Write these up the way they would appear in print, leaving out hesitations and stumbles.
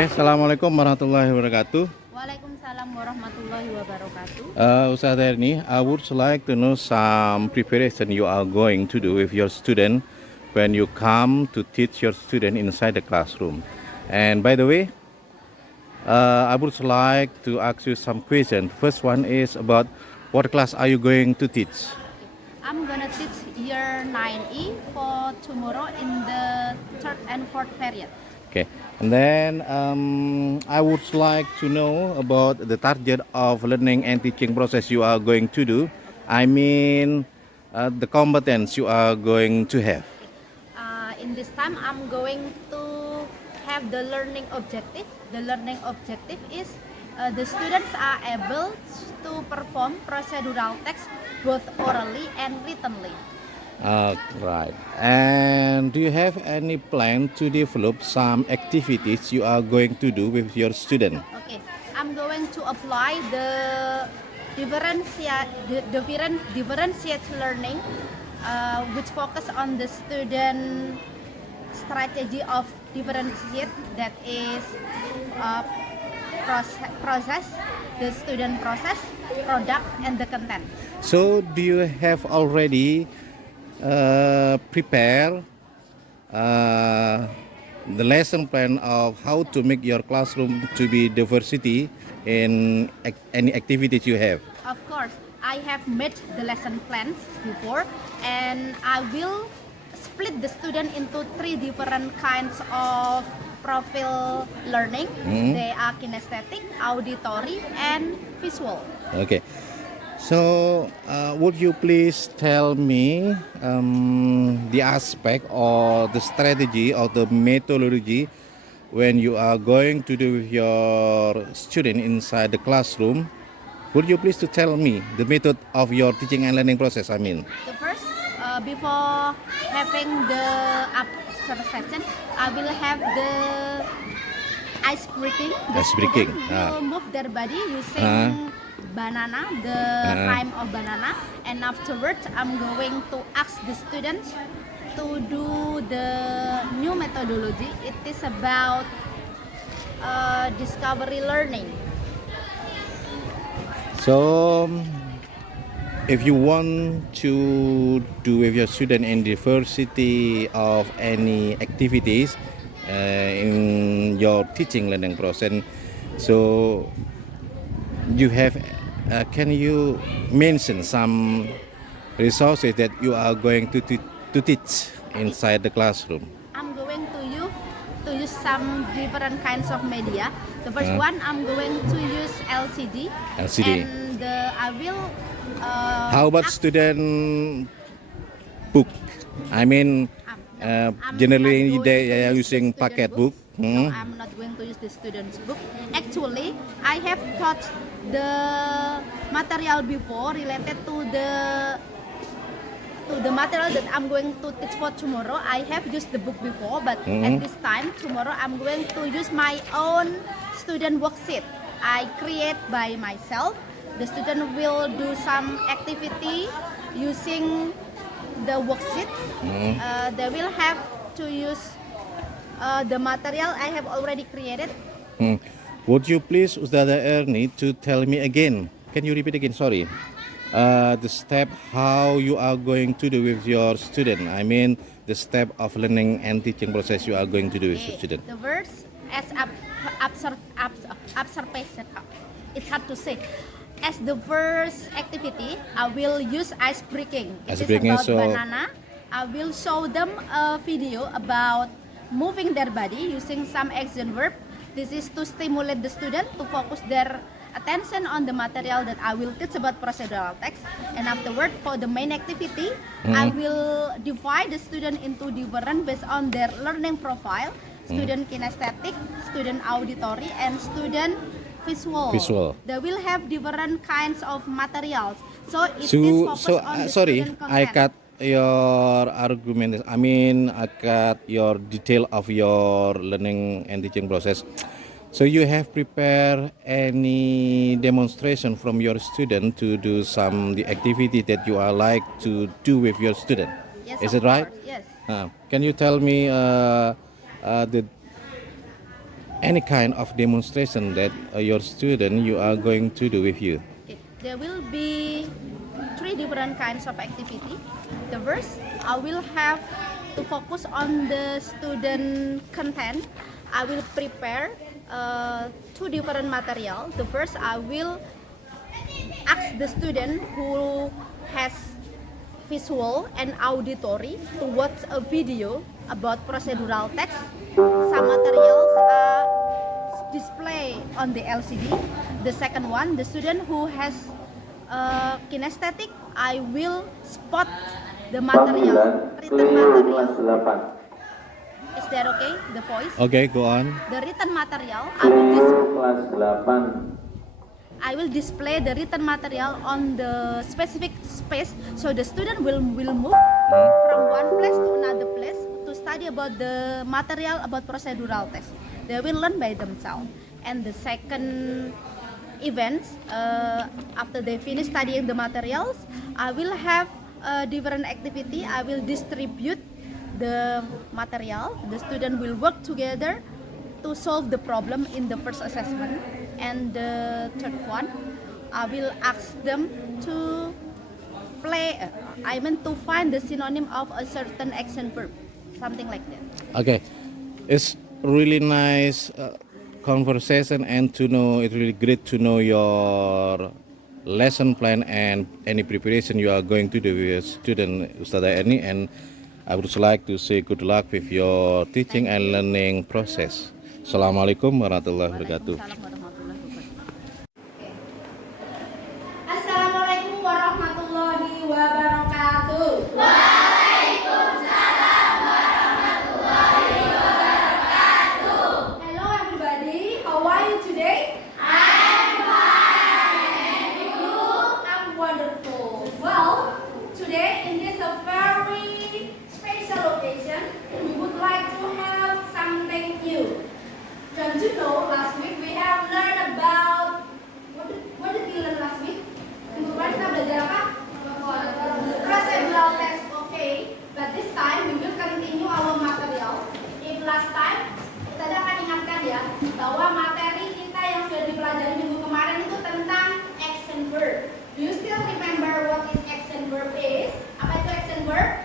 Assalamualaikum warahmatullahi wabarakatuh. Waalaikumsalam warahmatullahi wabarakatuh. Ustaz Erni, I would like to know some preparation you are going to do with your student when you come to teach your student inside the classroom. And by the way, I would like to ask you some questions. First one is about what class are you going to teach? I'm gonna teach year 9E for tomorrow in the third and fourth period. Okay, and then I would like to know about the target of learning and teaching process you are going to do. I mean, the competence you are going to have. In this time, I'm going to have the learning objective. The learning objective is the students are able to perform procedural text both orally and writtenly. Right. And do you have any plan to develop some activities you are going to do with your student? Okay, I'm going to apply the differentiate learning, which focus on the student strategy of differentiate, that is process, the student process, product, and the content. So, do you have already prepare the lesson plan of how to make your classroom to be diversity in any activities you have? Of course, I have made the lesson plans before, and I will split the student into three different kinds of profile learning. They are kinesthetic, auditory, and visual. Okay. So, would you please tell me the aspect or the strategy or the methodology when you are going to do with your student inside the classroom? Would you please to tell me the method of your teaching and learning process? I mean, The first, before having the observation, I will have the ice breaking. The Ice breaking, student will move their body using banana, the rhyme of banana, and afterwards I'm going to ask the students to do the new methodology. It is about discovery learning. so if you want to do with your student in diversity of any activities in your teaching learning process, so you have can you mention some resources that you are going to teach inside the classroom? I'm going to use some different kinds of media. The first one, I'm going to use LCD. LCD. And I will. How about ask- student book? I mean, I'm generally not going they to are use the using student packet book. No, I'm not going to use the student's book. Actually, I have taught the material before related to the material that I'm going to teach for tomorrow. I have used the book before, but at this time, tomorrow, I'm going to use my own student worksheet. I create by myself. The student will do some activity using the worksheet. They will have to use the material I have already created. Would you please, Ustazah Erni, to tell me again? Can you repeat again? Sorry. The step how you are going to do with your student. I mean, the step of learning and teaching process you are going to do with your student. The words as observation. It's hard to say. As the first activity, I will use ice breaking. Ice It is breaking, about so- banana. I will show them a video about moving their body using some action verb. This is to stimulate the student to focus their attention on the material that I will teach about procedural text. And afterward, for the main activity, I will divide the student into different based on their learning profile. Student kinesthetic, student auditory, and student visual. They will have different kinds of materials. So it is focused on the Sorry, student I content. cut your argument. I mean, I cut your detail of your learning and teaching process. So you have prepared any demonstration from your student to do some the activity that you are like to do with your student. Yes, Is of it right? course, yes. Can you tell me the any kind of demonstration that your student you are going to do with you. Okay. There will be three different kinds of activity. The first, I will have to focus on the student content. I will prepare two different material. The first, I will ask the student who has visual and auditory to watch a video about procedural text. Some materials are displayed on the LCD. The second one, the student who has kinesthetic, I will spot the material, written material. Is that okay? The voice? Okay, go on. The written material, I will display the written material on the specific space, so the student will move from one place to another place to study about the material about procedural text. They will learn by themselves. And the second event, after they finish studying the materials, I will have a different activity. I will distribute the material. The student will work together to solve the problem in the first assessment. And the third one, I will ask them to to find the synonym of a certain action verb, something like that. Okay, it's really nice conversation and to know it's really great to know your lesson plan and any preparation you are going to do with your student Ustazah Erni, and I would like to say good luck with your teaching and learning process. Assalamualaikum warahmatullahi wabarakatuh. Assalamualaikum warahmatullahi wabarakatuh. Hello everybody, how are you today? I'm fine. And you? I'm wonderful. Well, today in this very special occasion, we would like to have something new. Don't you know, last week we have learned about, what did we learn last week? Minggu kemarin kita belajar apa? Procedural text, okay. But this time we will continue our material. If last time, kita akan ingatkan ya, bahwa materi kita yang sudah dipelajari minggu kemarin itu tentang action verb. Do you still remember what is action verb is? Apa itu action verb?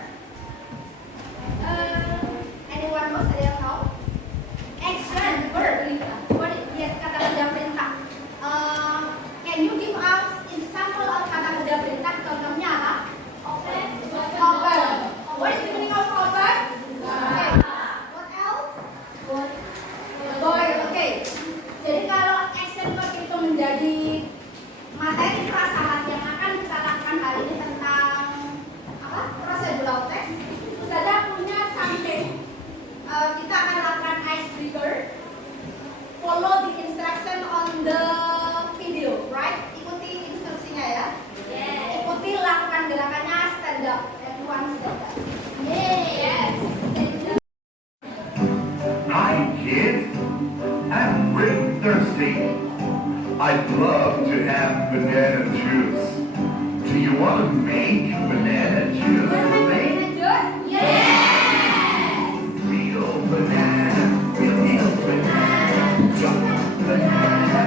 Anyone knows? Ada yang tahu? Action verb. What is, yes, kata kerja perintah. Can you give us example of kata kerja perintah? Contohnya apa? Open. Open. What is the meaning of open? Okay. What else? Boil. Okay. Jadi kalau action verb itu menjadi materi prasarat yang akan kita lakukan hari ini tentang apa? Procedural text. Ustazah punya something. Kita akan lakukan icebreaker. Follow the instruction on the video, right? Ikuti instruksinya ya. Yeah. Ikuti, lakukan gerakannya, stand up. Everyone stand up. Yes. Hi kids, I'm really thirsty. I'd love to have banana juice. Do you want to make banana juice for me? Real banana, real banana, chocolate banana,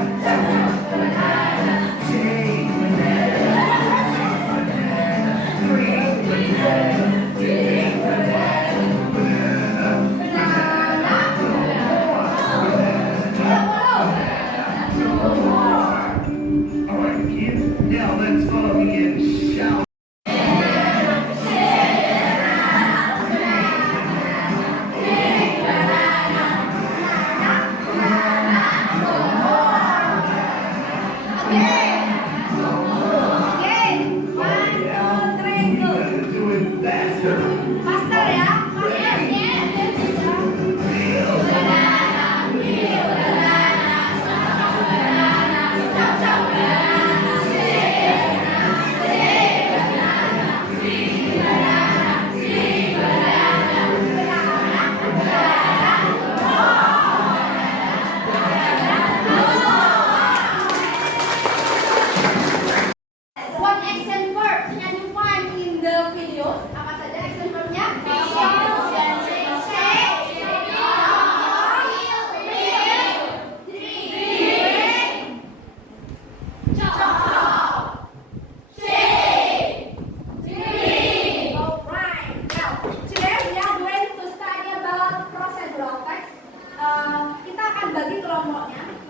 banana, shake banana, banana, green banana, pink banana, All right, kids, now let's follow me and shout.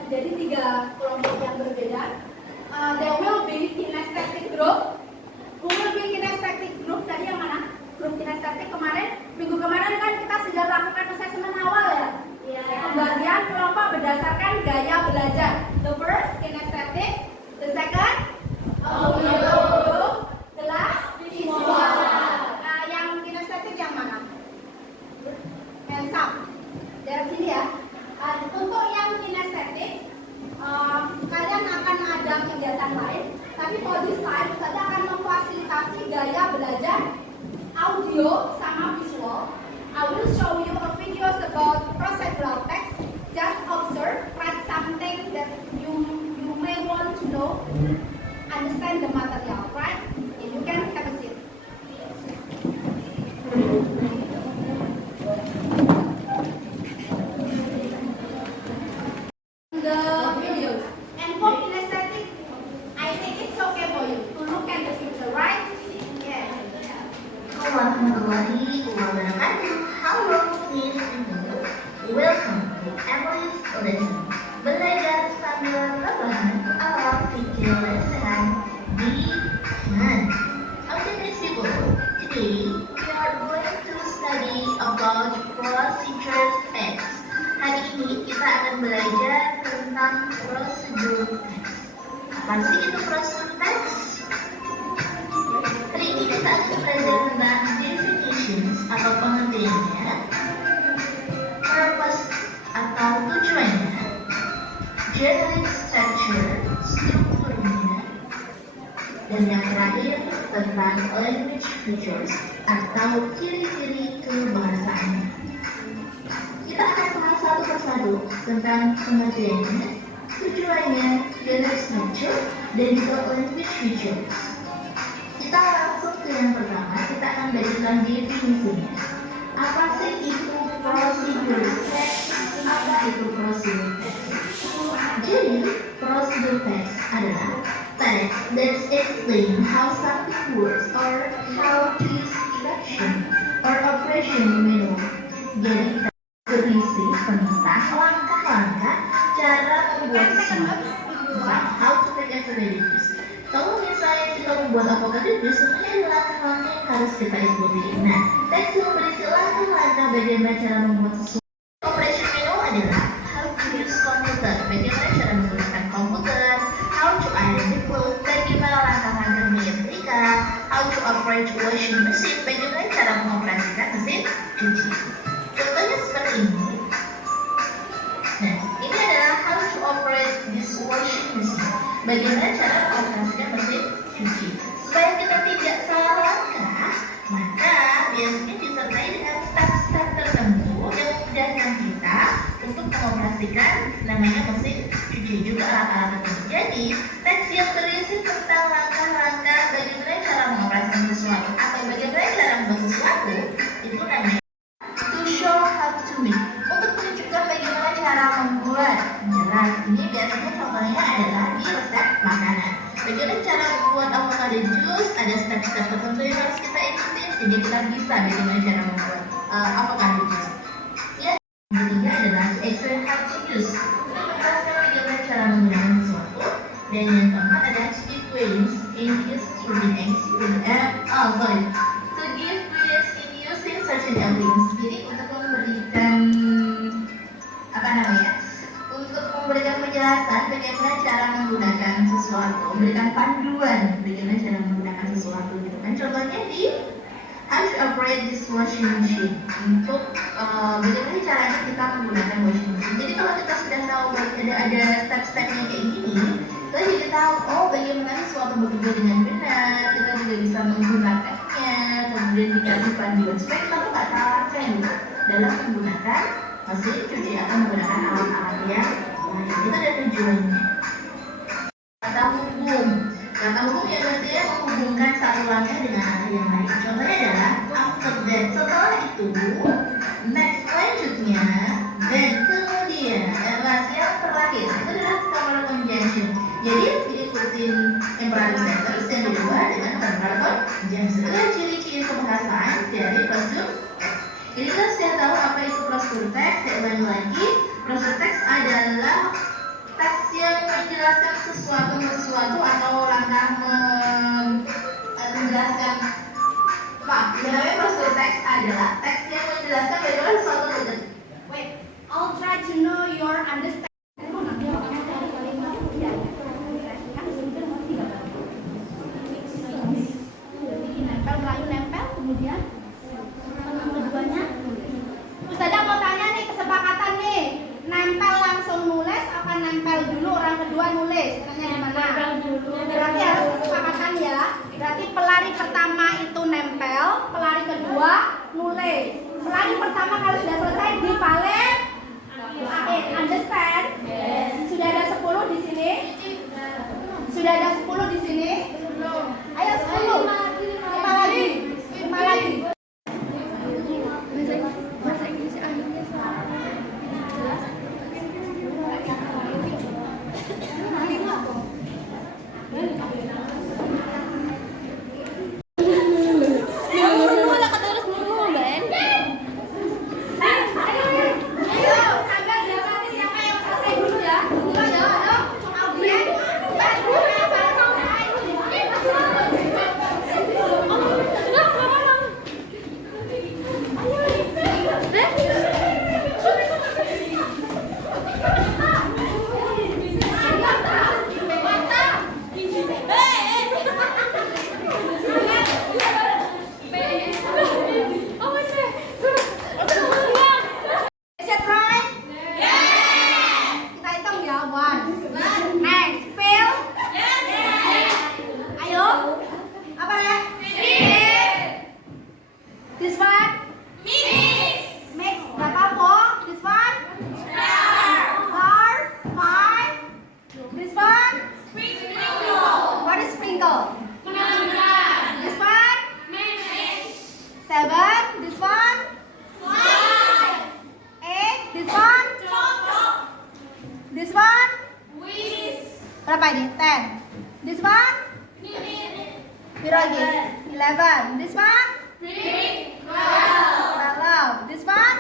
jadi 3 kelompok yang berbeda. There will be kinesthetic group. Who will be kinesthetic group? Tadi yang mana? Grup kinestetik minggu kemarin kan kita sudah lakukan assessment awal ya. Pembagian kelompok berdasarkan gaya belajar. The first kinesthetic, the second audio, the last visual. Yang kinestetik yang mana? Hands up. Dari sini ya. Untuk yang kinestetik, kalian akan ada kegiatan lain. Tapi for this time, kita akan memfasilitasi gaya belajar audio sama visual. I will show you a videos about procedural text. Just observe, write something that you may want to know, understand the material, right? You can have a seat. The videos. And for kinesthetic, I think it's okay for you to look at the picture, right? Yeah. Warahmatullahi wabarakatuh. Halo, Miss Ibu. Welcome to Emily's lesson. Belajar sambil rebahan ala video lesson di Fun. Okay, Miss Ibu. Today we are going to study about procedure text. Hari ini kita akan belajar tentang prosedur text. Apa sih itu prosedur text? Hari ini kita akan belajar tentang definitions atau pengertiannya, purpose atau tujuannya, generic structure, strukturnya, dan yang terakhir tentang language features atau ciri-ciri kebahasaan. Kita akan bahas satu persatu tentang pengertiannya, tujuannya, generic structure, dan juga language features. Kita langsung ke yang pertama, kita akan belajar definisinya. Apa sih itu prosedur text? Apa itu prosedur text? Jadi, prosedur text adalah text that explain how something works or how its action or operation manual. Jadi, kita berisi tentang langkah-langkah cara membuat sesuatu. How to make activities. Kalau misalnya kita membuat avokados, sebenarnya ada langkah-langkah yang harus kita ikuti. Nah, teks yang berisi langkah-langkah bagaimana cara membuat sesuatu. Operation manual adalah how to use computer, bagaimana cara menggunakan komputer, how to iron the clothes, bagaimana langkah-langkah menyetrika, how to operate washing machine, bagaimana cara mengoperasikan mesin cuci. Contohnya seperti ini. Nah, ini adalah how to operate this washing machine. Bagaimana cara mengoperasikan mesin cuci. Supaya kita tidak salah langkah, maka biasanya disertai dengan step-step tertentu yang memudahkan kita untuk mengoperasikan namanya mesin cuci juga alat-alat itu. Jadi, teks yang berisi tentang langkah-langkah bagaimana cara mengoperasikan sesuatu atau bagaimana cara membuat sesuatu itu namanya to show how to make. Untuk menunjukkan bagaimana cara membuat. Jelas, ini biasanya contohnya adalah di resep makanan. Bagaimana cara membuat avocado juice, ada step-step tertentu yang harus kita ikuti sehingga kita bisa bagaimana cara membuat avocado juice. Ya, yang ketiga adalah to explain how to use. Untuk menjelaskan bagaimana cara menggunakan sesuatu. Dan yang keempat adalah to give ways in using to give ways in using certain elements. Jadi untuk memberikan memberikan penjelasan bagaimana cara menggunakan sesuatu, memberikan panduan bagaimana cara menggunakan sesuatu gitu kan. Contohnya di how to operate this washing machine, untuk bagaimana caranya kita menggunakan washing machine. Jadi kalau kita sudah tahu ada step-stepnya kayak gini, kita jadi tahu bagaimana sesuatu bekerja dengan benar, kita juga bisa menggunakannya, kemudian dikasih panduan supaya kita tuh nggak salah gitu dalam menggunakan mesin cuci atau menggunakan alat-alat yang itu ada tujuannya. Kata hubung yang artinya menghubungkan satu langkah dengan langkah yang lain. Contohnya adalah after that, setelah itu, next selanjutnya, dan kemudian, dan last yang terakhir. Itu adalah temporal conjunction. Jadi diikutin temporal sentence yang kedua dengan temporal conjunction. Itulah ciri-ciri kebahasaan dari prosedur. Jadi kita sudah tahu apa itu prosedur teks. Saya ulangi lagi, prosedur teks adalah menjelaskan sesuatu atau menjelaskan namanya prosedur teks adalah teks yang menjelaskan bagaimana sesuatu terjadi. Wait, I'll try to know your understanding. Nempel, kemudian keduanya. Ustazah mau tanya nih, kesepakatan nih, nempel langsung nulis apa nempel dulu orang kedua nulis? Tanya di mana? Berarti harus kesepakatan ya. Berarti pelari pertama itu nempel, pelari kedua nulis. Pelari pertama kalau sudah selesai dibalik. Understand? Sudah ada 10 di sini? Sudah ada 10 di sini? Ayo 10. 5 lagi. 5 lagi. Berapa ini? 10. This one? Pirogi. 11. This one? 12. This one?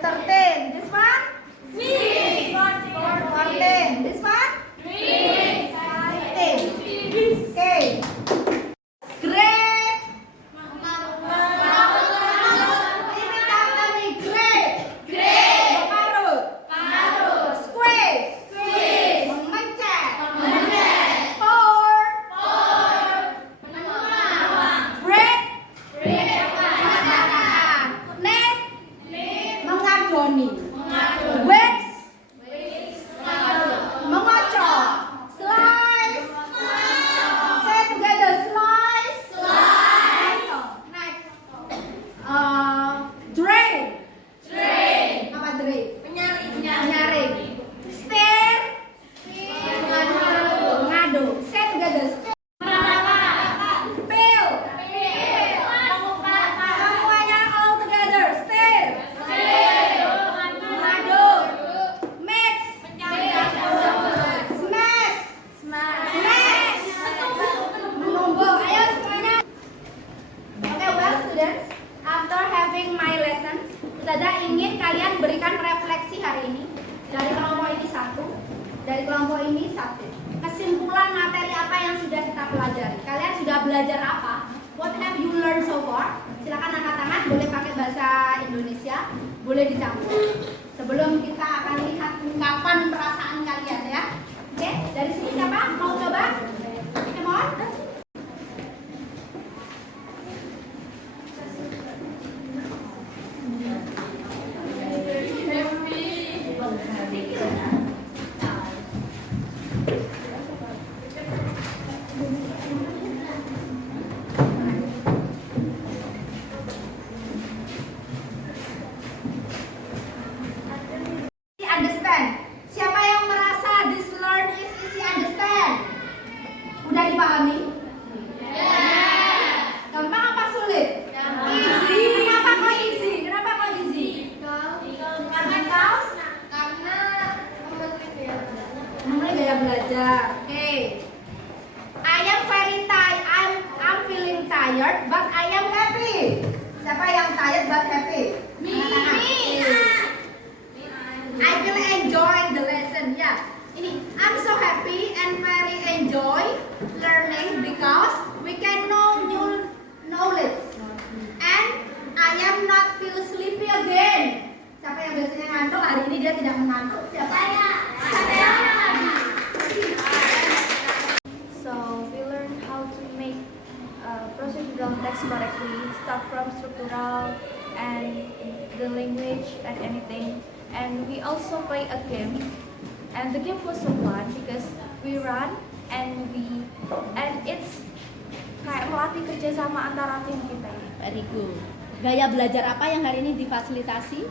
13. This one? 14. This one? 15. Okay. Great. Ini kata nih great. Parut. Squeeze. Mencet. Pour. Break. Net. Mengadoni. Wax. Mengocok. Slice. Say together. Slice. Next. Drain. Apa drain? Menyaring. Stir. Mengaduk. Say together. Peel. Semuanya all together. Stir. Mengaduk. Mix. Smash. Menumbuk. Ayo semuanya. Okay, well students, after having my lesson, Ustazah ingin kalian berikan refleksi hari ini. Dari kelompok ini satu, dari kelompok ini satu. Kesimpulan materi apa yang sudah kita pelajari? Kalian sudah belajar apa? What have you learned so far? Silakan angkat tangan, boleh pakai bahasa Indonesia, boleh dicampur. Sebelum kita akan lihat ungkapan perasaan kalian ya. Oke, dari sini siapa? Mau coba? Come on. Understand. Siapa yang merasa this learn is easy understand? Udah dipahami? Gampang apa sulit? Easy. Kenapa kok easy? Karena memulai gaya belajar. Oke. I am very tired. I'm feeling tired, but I am happy. Siapa yang tired but happy? Me. I will enjoy the lesson. lesson. Yeah, ini I'm so happy and very enjoy learning because we can know new knowledge and I am not feel sleepy again. Siapa yang biasanya ngantuk hari ini dia tidak mengantuk? Siapa? Saya. So we learn how to make procedural text correctly, start from structural and the language and anything. And we also play a game, and the game was so fun because we run and it's kayak melatih kerjasama antara tim kita. Very good. Gaya belajar apa yang hari ini difasilitasi?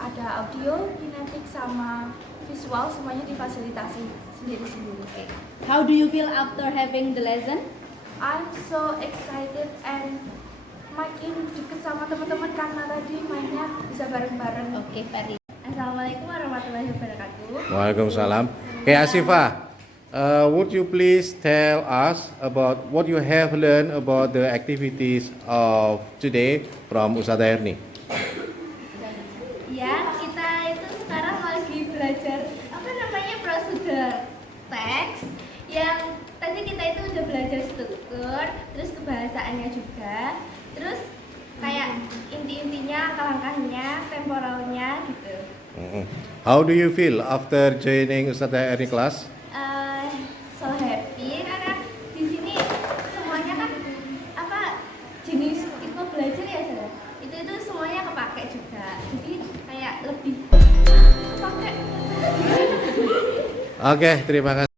Ada audio, kinetik sama visual, semuanya difasilitasi sendiri-sendiri. How do you feel after having the lesson? I'm so excited and makin deket sama teman-teman karena tadi mainnya bisa bareng-bareng. Okay, very. Assalamualaikum warahmatullahi wabarakatuh. Waalaikumsalam. Okay, Asifah, would you please tell us about what you have learned about the activities of today from Ustadzah Erni? Ya, kita itu sekarang lagi belajar prosedur teks yang tadi kita itu udah belajar struktur, terus kebahasaannya juga, terus kayak inti-intinya, langkah-langkahnya, temporalnya gitu. How do you feel after joining Ustadzah Erni class? So happy karena di sini semuanya kan jenis tipe belajar ya saudara. Itu semuanya kepake juga. Jadi kayak lebih kepake. Oke, terima kasih.